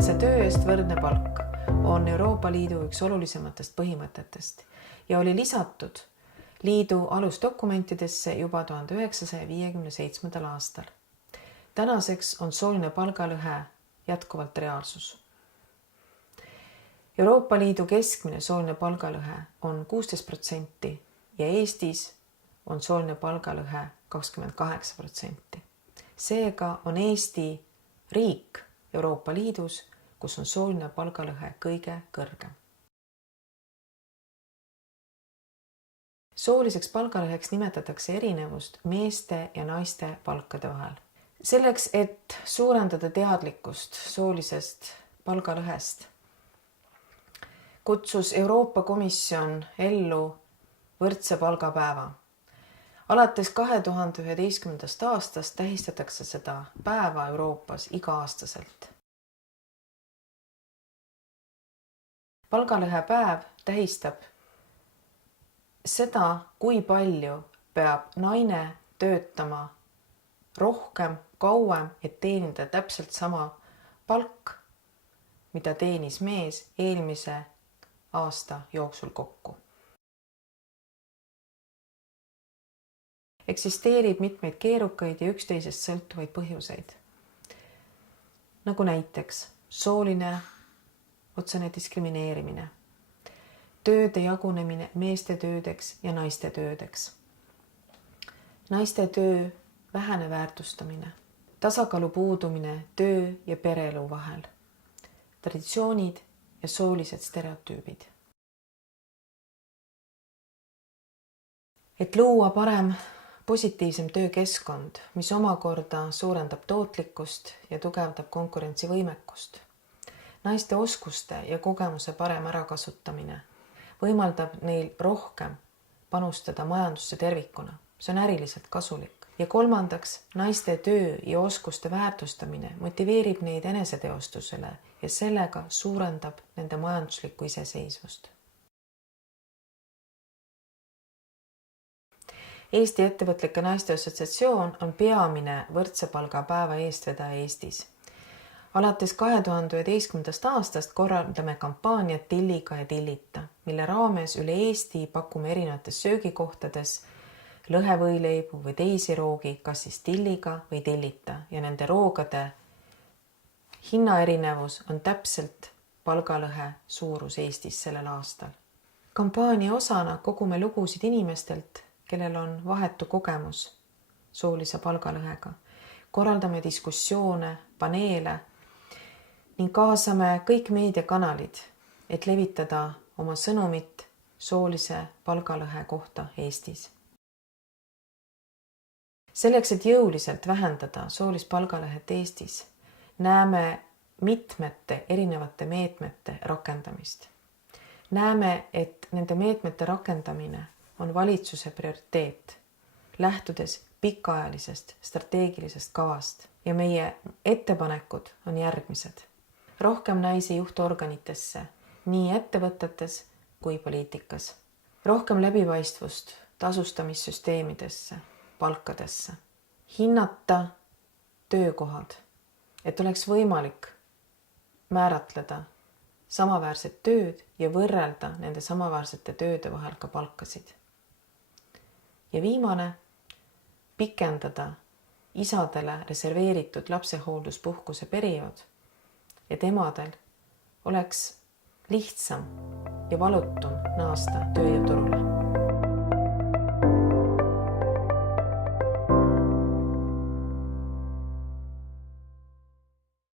Võrdse töö eest võrdne palk on Euroopa Liidu üks olulisematest põhimõtetest ja oli lisatud liidu alusdokumentidesse juba 1957. aastal. Tänaseks on sooline palgalõhe jätkuvalt reaalsus. Euroopa Liidu keskmine sooline palgalõhe on 16% ja Eestis on sooline palgalõhe 28%. Seega on Eesti riik Euroopa Liidus, kus on sooline palgalõhe kõige kõrgem. Sooliseks palgalõheks nimetatakse erinevust meeste ja naiste palkade vahel. Selleks, et suurendada teadlikkust soolisest palgalõhest, kutsus Euroopa Komisjon ellu võrdse palgapäeva. Alates 2011. aastast tähistatakse seda päeva Euroopas iga-aastaselt. Palgalõhe päev tähistab seda, kui palju peab naine töötama rohkem, kauem, et teenida täpselt sama palk, mida teenis mees eelmise aasta jooksul kokku. Eksisteerib mitmeid keerukaid ja üksteisest sõltuvaid põhjuseid, nagu näiteks sooline otsene diskrimineerimine, tööde jagunemine meeste töödeks ja naiste töödeks, naiste töö vähene väärtustamine, tasakaalu puudumine töö ja pereelu vahel, traditsioonid ja soolised stereotüübid. Et luua parem positiivsem töökeskkond, mis omakorda suurendab tootlikkust ja tugevdab konkurentsivõimekust. Naiste oskuste ja kogemuse parem ärakasutamine võimaldab neil rohkem panustada majandusse tervikuna. See on äriliselt kasulik. Ja kolmandaks, naiste töö ja oskuste väärtustamine motiveerib neid eneseteostusele ja sellega suurendab nende majanduslikku iseseisvust. Eesti Ettevõtlike Naiste Assotsiatsioon on peamine võrdse palgapäeva eestvedaja Eestis. Alates 2011. aastast korraldame kampaaniat Tilliga ja Tillita, mille raames üle Eesti pakume erinevates söögikohtades lõhevõileibu või teisi roogi, kas siis tilliga või tillita ja nende roogade hinnaerinevus on täpselt palgalõhe suurus Eestis sellel aastal. Kampaania osana kogume lugusid inimestelt, kellel on vahetu kogemus soolise palgalõhega. Korraldame diskussioone, paneele ning kaasame kõik meediakanalid, et levitada oma sõnumit soolise palgalõhe kohta Eestis. Selleks, et jõuliselt vähendada soolist palgalõhet Eestis, näeme mitmete erinevate meetmete rakendamist. Näeme, et nende meetmete rakendamine on valitsuse prioriteet, lähtudes pikaajalisest strateegilisest kavast ja meie ettepanekud on järgmised. Rohkem naisi juhtorganitesse, nii ettevõtetes kui poliitikas. Rohkem läbipaistvust tasustamissüsteemidesse, palkadesse. Hinnata töökohad, et oleks võimalik määratleda samaväärset tööd ja võrrelda nende samaväärsete tööde vahel ka palkasid. Ja viimane, pikendada isadele reserveeritud lapsehoolduspuhkuse periood, et emadel oleks lihtsam ja valutum naasta tööjõuturule.